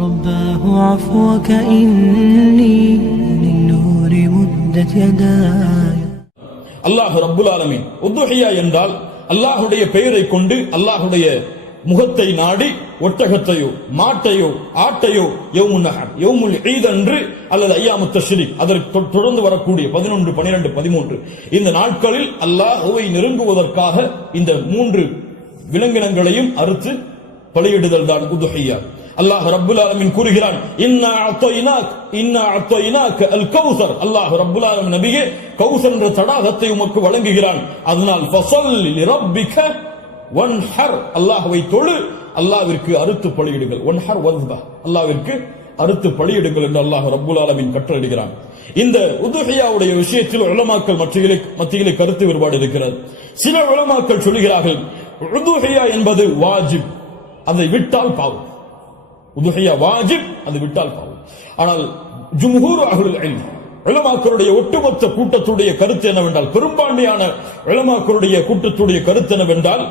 رباه عفوك إني للنور مدت يداي அல்லாஹ் ரப்புல் ஆலமீன் உத்துஹியா என்றால் அல்லாஹுடைய பெயரை கொண்டு அல்லாஹுடைய முகத்தை நாடி ஒட்டகத்தையோ மாட்டையோ ஆட்டையோ யௌமுன் நஹர் யௌமுல் ஈத் அன்று அல்லது ஐயாமு தஷ்ரீக் அதற்கு தொ- தொடர்ந்து வரக்கூடிய பதினொன்று பனிரெண்டு பதிமூன்று இந்த நாட்களில் அல்லாஹுவை நெருங்குவதற்காக இந்த மூன்று விலங்கினங்களையும் அறுத்து பலியிடுதல் தான் உதுஹியா அல்லாஹ் ரப்புல் ஆலமின் கூறுகிறான் இன்னா அத்தைனாக் இன்னா அத்தைனாக் அல் கௌசர். அல்லாஹ் ரப்புல் ஆலம் நபியே கௌசர் என்ற தடாகத்தை உமக்கு வழங்குகிறான். அதனால் ஃபசல் ரப்பிக ஒன் ஹர் அல்லாஹ்வை தொழு அல்லாவிற்கு அறுத்து பலியிடுங்கள். வன்ஹர் வஸ்பா அல்லாவிற்கு அறுத்து பலியிடுங்கள் என்று அல்லாஹ் ரப்புல் ஆலமின் கட்டளையிடுகிறான். இந்த உதுகையாவுடைய விஷயத்தில் உளமாக்கல் மத்தியிலே மத்தியிலே கருத்து வேறுபாடு இருக்கிறது. சில உளமாக்கல் சொல்கிறார்கள் உதுகையா என்பது வாஜிப் அதை விட்டால் பாவம். உதுஹியா வாஜிப் அது விட்டால் பாவம். ஆனால் ஜும்ஹூர் அகுல் இல்ம் ஒட்டுமொத்த கூட்டத்துடைய கருத்து என்னவென்றால் பெரும்பான்மையான உலமாக்களுடைய கூட்டத்துடைய கருத்து என்னவென்றால்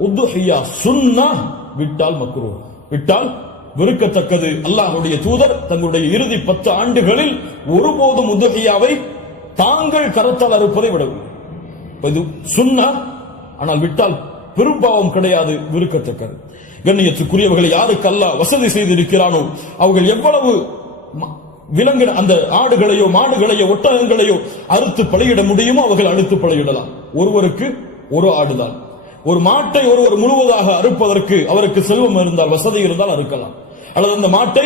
உதுஹியா சுன்னா விட்டால் மக்ரூ. விட்டால் வெறுக்கத்தக்கது. அல்லாஹுடைய தூதர் தங்களுடைய இறுதி பத்து ஆண்டுகளில் ஒருபோதும் உதுஹியாவை தாங்கள் கரத்தால் அறுப்பதை விடவில்லை. இது சுன்னா ஆனால் விட்டால் பெரும்பாவம் கிடையாது விருக்கத்தக்கது. கண்ணியத்துக்குரியவர்களை யாருக்கு அல்லாஹ் வசதி செய்திருக்கிறானோ அவர்கள் எவ்வளவு ம- விலங்கின அந்த ஆடுகளையோ மாடுகளையோ ஒட்டகங்களையோ அறுத்து பலியிட முடியுமோ அவர்கள் அறுத்து பலியிடலாம். ஒருவருக்கு ஒரு ஆடுதான். ஒரு மாட்டை ஒருவர் முழுவதாக அறுப்பதற்கு அவருக்கு செல்வம் இருந்தால் வசதி இருந்தால் அறுக்கலாம். அல்லது அந்த மாட்டை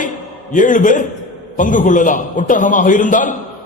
ஏழு பேர் பங்கு கொள்ளலாம். ஒட்டகமாக இருந்தால்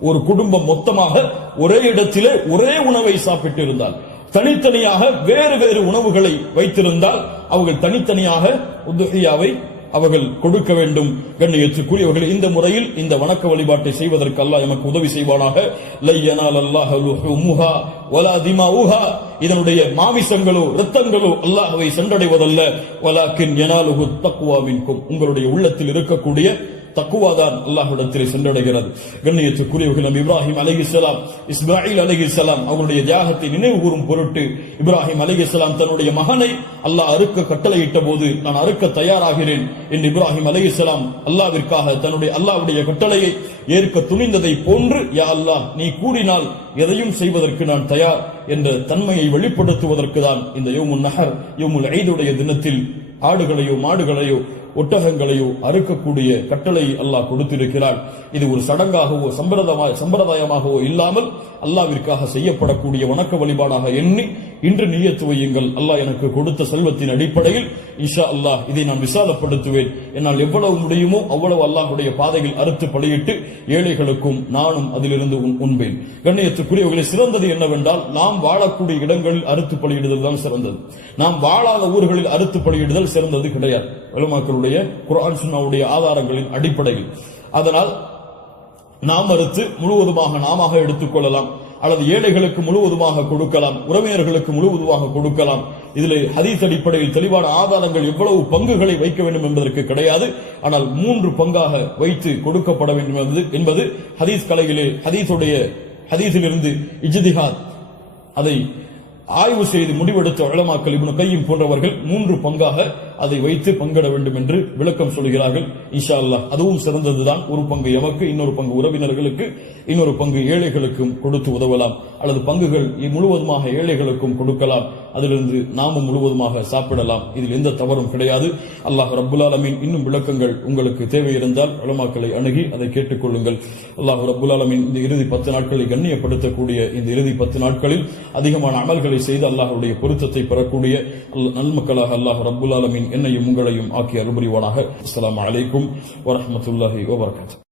ஒரு குடும்பம் மொத்தமாக ஒரே இடத்திலே ஒரே உணவை சாப்பிட்டு இருந்தால் தனித்தனியாக வேறு வேறு உணவுகளை வைத்திருந்தால் அவர்கள் தனித்தனியாக உதவியாவை அவர்கள் கொடுக்க வேண்டும் கண்ணியத்துக்குரியவர்கள் இந்த முறையில் இந்த வணக்க வழிபாட்டை செய்வதற்கு அல்லாஹ் எமக்கு உதவி செய்வானாக. லையனால் அல்லாஹ் லுஹுமுஹா வலா திமாஉஹா. இதனுடைய மாமிசங்களோ இரத்தங்களோ அல்லாஹவை சென்றடைவதல்ல. வலாக்கின் எனாலுகு தக்குவாவின்கும் உங்களுடைய உள்ளத்தில் இருக்கக்கூடிய தக்குவாதான் அல்லாஹ்விடத்தில் சென்றடைகிறது. கண்ணியத்துக்குரியவர்கள் நம் இப்ராஹிம் அலைஹிஸ்ஸலாம் இஸ்மாயில் அலைஹிஸ்ஸலாம் அவருடைய தியாகத்தை நினைவு கூறும் பொருட்டு இப்ராஹிம் அலைஹிஸ்ஸலாம் தன்னுடைய மகனை அல்லாஹ் அறுக்க கட்டளையிட்ட போது நான் அறுக்க தயாராகிறேன் என்று இப்ராஹிம் அலைஹிஸ்ஸலாம் அல்லாவிற்காக தன்னுடைய அல்லாவுடைய கட்டளையை ஏற்க துணிந்ததை போன்று யா அல்லாஹ் நீ கூறினால் எதையும் செய்வதற்கு நான் தயார் என்ற தன்மையை வெளிப்படுத்துவதற்கு தான் இந்த யோமுல் நகர் யோமுல் ஐதுடைய தினத்தில் ஆடுகளையோ மாடுகளையோ ஒட்டகங்களையோ அறுக்கக்கூடிய கட்டளை அல்லாஹ் கொடுத்திருக்கிறார் இது ஒரு சடங்காகவோ சம்பிரதாய சம்பிரதாயமாகவோ இல்லாமல் அல்லாவிற்காக செய்யப்படக்கூடிய வணக்க வழிபாடாக எண்ணி இன்று நீயத்துவையுங்கள் அல்லாஹ் எனக்கு கொடுத்த செல்வத்தின் அடிப்படையில் இஷா அல்லாஹ் இதை நான் விசாலப்படுத்துவேன். என்னால் எவ்வளவு முடியுமோ அவ்வளவு அல்லாஹுடைய பாதையில் அறுத்து பலியிட்டு ஏழைகளுக்கும் நானும் அதிலிருந்து உண்பேன். கண்ணியத்துக்குரியவர்களை சிறந்தது என்னவென்றால் நாம் வாழக்கூடிய இடங்களில் அறுத்து பலியிடுதல் தான் சிறந்தது. நாம் வாழாத ஊர்களில் அறுத்து பலியிடுதல் சிறந்தது கிடையாது. வலுமாக்களுடைய குரான் சுன்னாவுடைய ஆதாரங்களின் அடிப்படையில். அதனால் நாம் அறுத்து முழுவதுமாக நாமாக எடுத்துக்கொள்ளலாம் அல்லது ஏழைகளுக்கு முழுவதுமாக கொடுக்கலாம் உறவினர்களுக்கு முழுவதுமாக கொடுக்கலாம். இதில் ஹதீஸ் அடிப்படையில் தெளிவான ஆதாரங்கள் எவ்வளவு பங்குகளை வைக்க வேண்டும் என்பதற்கு கிடையாது. ஆனால் மூன்று பங்காக வைத்து கொடுக்கப்பட வேண்டும் என்பது என்பது ஹதீஸ் கலையிலே ஹதீஸுடைய ஹதீஸிலிருந்து இஜ்திஹாத் அதை ஆய்வு செய்து முடிவெடுத்த வளமாக்கல் இவனு கையும் போன்றவர்கள் மூன்று பங்காக அதை வைத்து பங்கிட வேண்டும் என்று விளக்கம் சொல்கிறார்கள். இஷா அல்லாஹ் அதுவும் சிறந்ததுதான். ஒரு பங்கு எமக்கு இன்னொரு பங்கு உறவினர்களுக்கு இன்னொரு பங்கு ஏழைகளுக்கும் கொடுத்து உதவலாம். அல்லது பங்குகள் முழுவதுமாக ஏழைகளுக்கும் கொடுக்கலாம். அதிலிருந்து நாமும் முழுவதுமாக சாப்பிடலாம். இதில் எந்த தவறும் கிடையாது. அல்லாஹ் ரப்புல் இன்னும் விளக்கங்கள் உங்களுக்கு தேவை இருந்தால் உலமாக்களை அணுகி அதை கேட்டுக்கொள்ளுங்கள். அல்லாஹ் ரப்புல் இந்த இறுதி பத்து நாட்களை கண்ணியப்படுத்தக்கூடிய இந்த இறுதி பத்து நாட்களில் அதிகமான அமல்களை செய்து அல்லாஹருடைய பொருத்தத்தை பெறக்கூடிய நன்மக்களாக அல்லாஹ் ரப்புல் என்னையும் உங்களையும் ஆக்கி அருபுரிவானாக அஸ்லாம் அலைக்கும் வரமத்துல்லாஹி வபரகாத்துஹு